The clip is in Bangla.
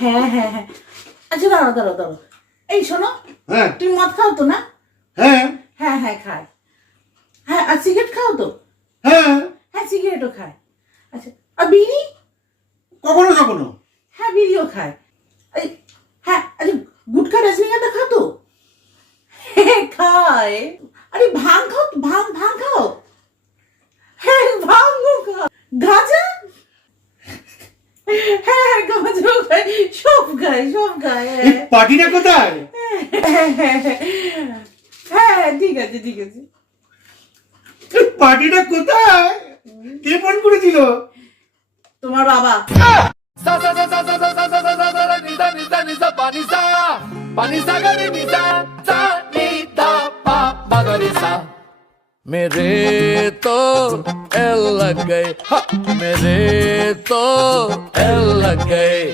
হ্যাঁ হ্যাঁ হ্যাঁ। আচ্ছা দাঁড়াও দাঁড়াও দাঁড়াও, এই শোনো, হ্যাঁ তুমি মদ খাও তো না? হ্যাঁ হ্যাঁ হ্যাঁ খায়। হ্যাঁ, আর সিগারেট খাও তো? হ্যাঁ, হ্যাঁ সিগারেটও খায়। আচ্ছা, আর বিড়ি? কখনো কখনো। হ্যাঁ বিড়িও খায়। এই, হ্যাঁ আচ্ছা, গুটখা রজনীগন্ধা খাও তো? হ্যাঁ খায়। আরে ভাং খাও তো, ভাং ভাং খাও? হ্যাঁ ভাংও খাও। গাঁজা? হ্যাঁ গাঁজাও খায়, সব খায় সব খায়। এই পার্টিটা কোথায়? হ্যাঁ হ্যাঁ হ্যাঁ, ঠিক আছে ঠিক আছে। এই পার্টিটা কোথায়? কে ফোন করেছিল? তোমার বাবা। Sa sa sa sa sa sa sa sa sa sa sa sa ni sa ni sa ni sa pa ni sa ga ni sa ni da pa ga ni sa मेरे तो एल लग गए मेरे तो एल लग गए